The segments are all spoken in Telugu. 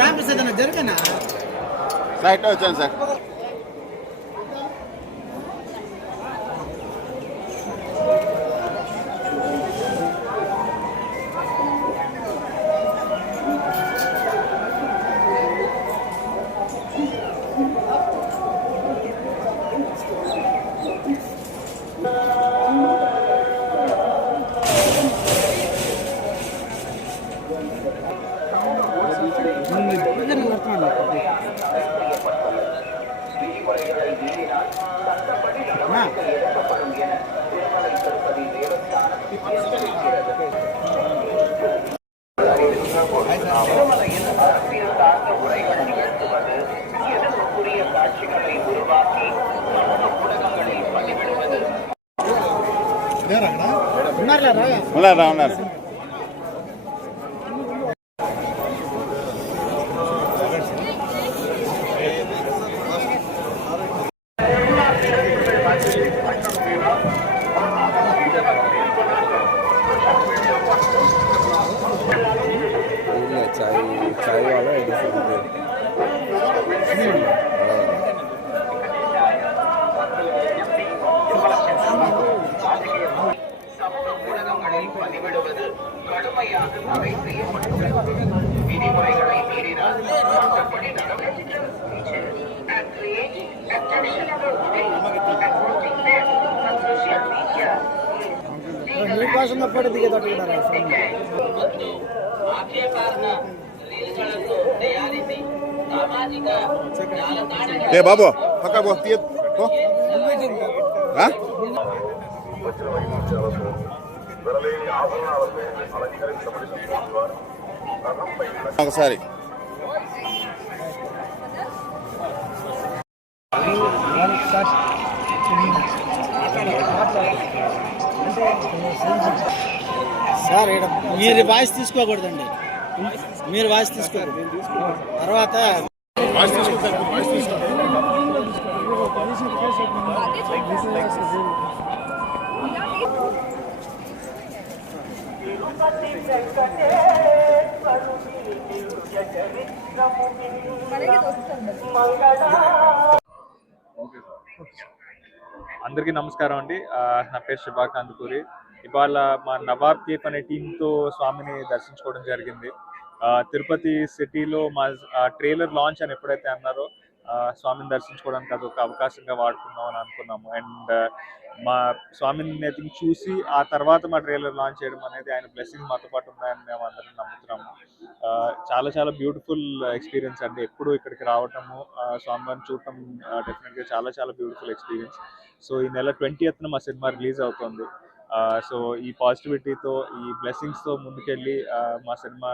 రామప్రసాద్ అన్న జరగనా సైట్ వచ్చాను సార్. ఉన్నారు. चाय वाला பதிவிடுவது கடுமையாக தடை செய்யப்பட்டுள்ளது. விதிமுறைகளை மீறினால் சட்டப்படி நடவடிக்கை. బాబు పక్క పో తీయ ఒకసారి సార్ మీరు వాయిస్ తీసుకోకూడదండి, మీరు వాయిస్ తీసుకోకూడదు. తర్వాత అందరికీ నమస్కారం అండి. నా పేరు శుభాకాంత్ పూరి. ఇవాళ మా నవాబ్ కేఫ్ అనే టీంతో స్వామిని దర్శించుకోవడం జరిగింది. తిరుపతి సిటీలో మా ట్రైలర్ లాంచ్ అని ఎప్పుడైతే అన్నారో స్వామిని దర్శించుకోవడానికి అదొక అవకాశంగా వాడుకుందాం అని అనుకున్నాము. అండ్ మా స్వామిని చూసి ఆ తర్వాత మా ట్రైలర్ లాంచ్ చేయడం అనేది ఆయన బ్లెస్సింగ్ మాతో పాటు ఉన్నాయని మేము అందరం నమ్ముతున్నాము. చాలా చాలా బ్యూటిఫుల్ ఎక్స్పీరియన్స్ అండి. ఎప్పుడు ఇక్కడికి రావటము, స్వామివారిని చూడటం డెఫినెట్గా చాలా చాలా బ్యూటిఫుల్ ఎక్స్పీరియన్స్. సో ఈ నెల 20th మా సినిమా రిలీజ్ అవుతుంది. సో ఈ పాజిటివిటీతో, ఈ బ్లెస్సింగ్స్తో ముందుకెళ్ళి మా సినిమా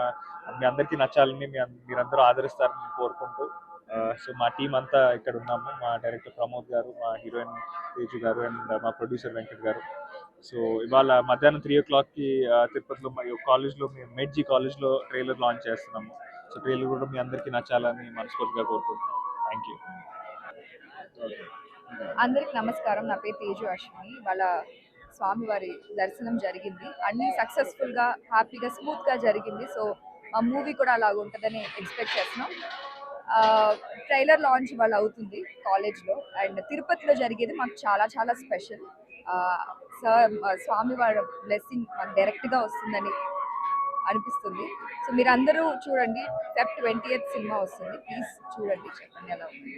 మీ అందరికీ నచ్చాలని, మీరందరూ ఆదరిస్తారని కోరుకుంటూ సో మా టీం అంతా ఇక్కడ ఉన్నాము. మా డైరెక్టర్ ప్రమోద్ గారు, మా హీరోయిన్ తేజు గారు అండ్ మా ప్రొడ్యూసర్ వెంకట్ గారు. సో ఇవాళ మధ్యాహ్నం 3 o'clockకి తిరుపతిలో కాలేజ్లో, మెడ్జీ కాలేజ్లో ట్రైలర్ లాంచ్ చేస్తున్నాము. సో ట్రైలర్ కూడా మీ అందరికీ నచ్చాలని మనస్ఫూర్తిగా కోరుకుంటున్నాము. Thank you. అందరికి నమస్కారం. నా పేరు తేజు అశ్విని. వాళ్ళ స్వామివారి దర్శనం జరిగింది, అన్నీ సక్సెస్ఫుల్గా, హ్యాపీగా, స్మూత్గా జరిగింది. సో ఆ మూవీ కూడా అలాగ ఉంటుందని ఎక్స్పెక్ట్ చేస్తున్నాం. ట్రైలర్ లాంచ్ ఇవాళ అవుతుంది కాలేజ్లో. అండ్ తిరుపతిలో జరిగేది మాకు చాలా చాలా స్పెషల్. స్వామివారి బ్లెస్సింగ్ మాకు డైరెక్ట్గా వస్తుందని అనిపిస్తుంది. సో మీరు అందరూ చూడండి. Feb 20th సినిమా వస్తుంది. ప్లీజ్ చూడండి, చెప్పండి ఎలా ఉంది.